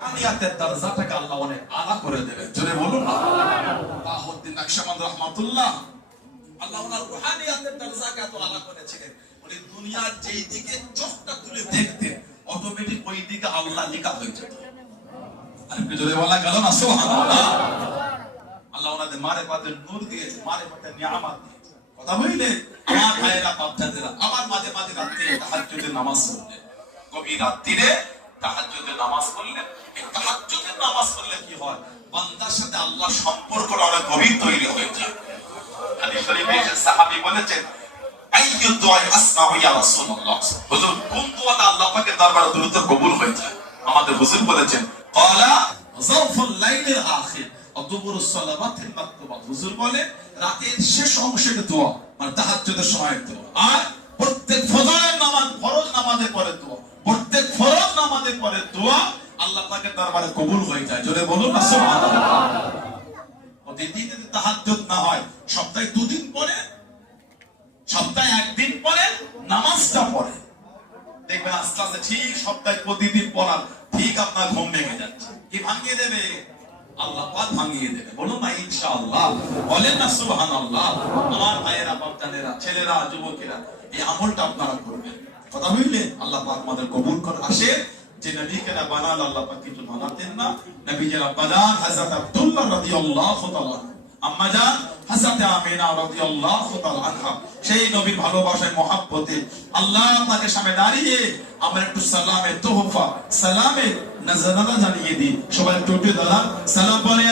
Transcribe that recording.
রুহানিয়াতের দরজাটাকে আল্লাহ অনেক আলা করে দেবে জোরে বলুন বাহুদ্দিন নকশবন্দ রহমাতুল্লাহ। আল্লাহ ওনার রুহানিয়াতের দরজাকে এত আলা করেছিলেন। উনি দুনিয়ার যেই দিকে চোখটা তুলে দেখতেন অটোমেটিক ওই দিকে আল্লাহ লিখা হয়ে যেত। আর একটু জোরে বলা গেল না, সুবহানাল্লাহ। আল্লাহ ওনাদের মারে পাতে নূর দিয়েছে, মারে পাতে নিয়ামত কথা বুঝলে? আমার ভাইয়েরা বাচ্চাদেরা আবার মাঝে মাঝে রাত্রে তাহাজ্জুদের নামাজ পড়লেন গভীর রাত্রিরে তাহাজ্জুদের নামাজ পড়লেন এই তাহাজ্জুদের নামাজ পড়লে কি হয়? বান্দার সাথে আল্লাহ সম্পর্কটা অনেক গভীর তৈরি হয়ে যায়। হাদিস শরীফে এসে সাহাবী বলেছেন, আইয়ু দুআ আসমাউ ইয়া রাসূলুল্লাহ। হুজুর, কোন দোয়াটা আল্লাহ পাকের দরবারে দ্রুত কবুল হয়ে যায়? আমাদের হুজুর বলেছেন ক্বালা যাওফুল লাইলিল আখির। অদুবুরুস সালাওয়াতিল মাকতুবাত হুজুর বলে, রাতের শেষ অংশের দোয়া মানে তাহাজ্জুদের সময়ের দোয়া। আর প্রত্যেক ফজরের নামাজ ফরজ নামাজের পরে দোয়া, প্রত্যেক ফরজ নামাজের পরে দোয়া আল্লাহ দরবারে কবুল হয়ে যায়। জোরে বলুন না, সুবহানাল্লাহ। যদি তাহাজ্জুদ না হয়, সপ্তাহে দুদিন সপ্তাহে একদিন নামাজটা পড়ে আস্তে আস্তে ঠিক সপ্তাহে প্রতিদিন পড়ার ঠিক আপনার ঘুম ভেঙে যাচ্ছে। কি ভাঙিয়ে দেবে? আল্লাহ পাক ভাঙিয়ে দেবে। বলুন না, ইনশাআল্লাহ। বলেন না, সুবহানাল্লাহ। আমার ভাইয়েরা ছেলেরা, যুবকেরা, এই আমলটা আপনারা করবেন। কথা বুঝলেন? আল্লাহ পাক আমাদের কবুল করে আসে যে নবীকেরা বানাল, আল্লাহ পাক কিন্তু বানাতেন না। নবী নবীজেরা বানান, হযরত আব্দুল্লাহ রাদিয়াল্লাহু তাআলা আম্মা জান হযরত আমিনা রাদিয়াল্লাহু তাআলা আনহা। সেই নবীর ভালোবাসায়, মহব্বতে আল্লাহ তাকে সামনে দাঁড়িয়ে আমরা একটু সালামে তোহফা সালামে নজরানা জানিয়ে দিই সবাই একটু দাদা সালাম বলে